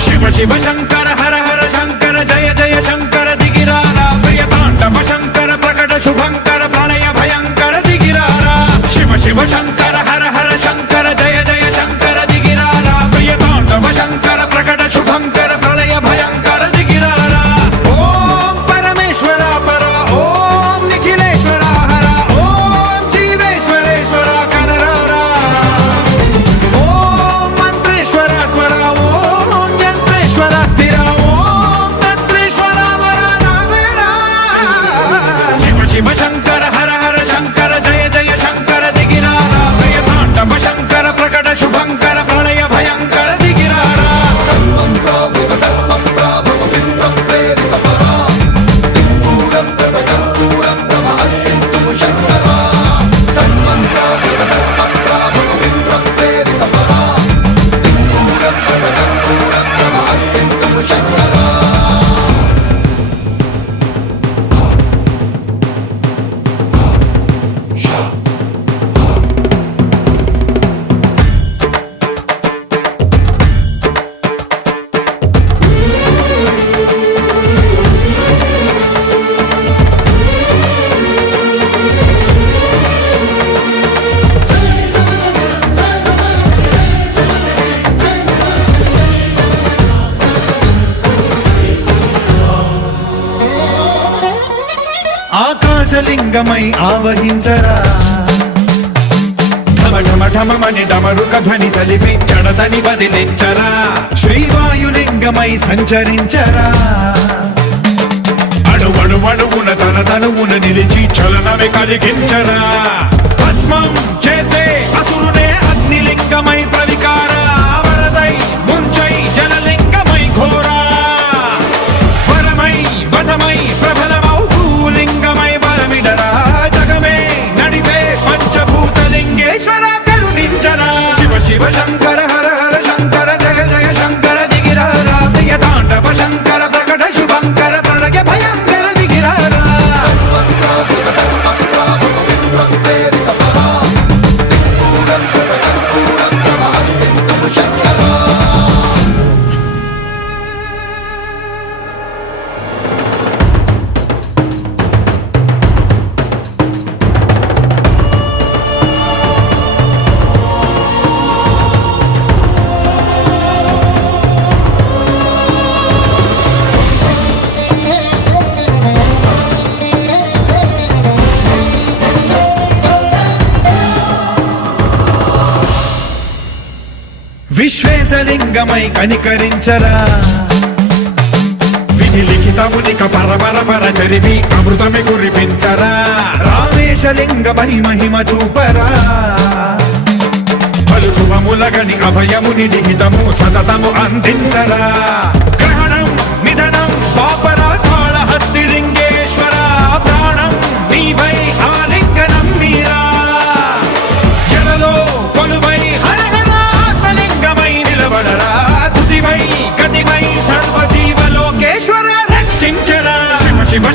శివ శివ శంకర హర హర శంకర జయ జయ శంకర దిగిరారా ప్రియతాండవ శంకర ప్రకట శుభంకర ప్రళయ భయంకర దిగిరారా శివ శివ శంకర హర హర శంకర జయ జయ శంకర దిగిరారా ప్రియతాండవ శంకర ప్రకట శుభంకర ప్రళయ భయంకర దిగిరారా ఓం పరమేశ్వర పర ఓం నిఖిలేశ్వర హర ఓం జీవేశ్వరేశ్వర కరరారా ఓం మంత్రేశ్వర స్వర ఓం యంత్రేశ్వర స్థిర ఓం తంత్రేశ్వర వర నావేరా శివ శివ శంకర హర హర శంకర జయ జయ శంకర దిగిరారా ప్రియతాండవ శంకర ప్రకట శుభంకర ప్రళయ భయంకర దిగిరారా ఆకాశలింగమై ఆవహించరా ఢమ ఢమ ఢమమని డమరుక ధ్వని సలిపి చడతని వదిలించరా శ్రీవాయులింగమై సంచరించరా అణువణువున తన తనువున నిలిచి చలనమే కలిగించరా భస్మం చేసే అసురునే అగ్నిలింగమై ప్రవికార వరదై ముంచై జలలింగమై ఘోరా వరమై వసమై ప్రబలమౌ భూలింగమై బలమిడరా జగమే నడిపే పంచభూతలింగేశ్వర కరుణించరా శివ శివ శంకర హర హర శంకర జయ జయ శంకర దిగిరారా ప్రియతాండవ శంకర ప్రకట శుభంకర ప్రళయ భయంకర దిగిరారా విశ్వేశలింగమై కనికరించరా విధి లిఖితమునిక పరపర పర చరివి అమృతమి కురిపించరా రామేశలింగమై మహిమ చూపరా పలు శుభములగని అభయముని లిఖితము సతతము అందించరా గ్రహణం నిధనం పాపరా కాళహస్తిలింగేశ్వర ప్రాణం నీవై ఆలింగనం మీరా జలలో కొలువై తుదివై గతివై సర్వజీవలోకేశ్వర రక్షించరా శివ శివ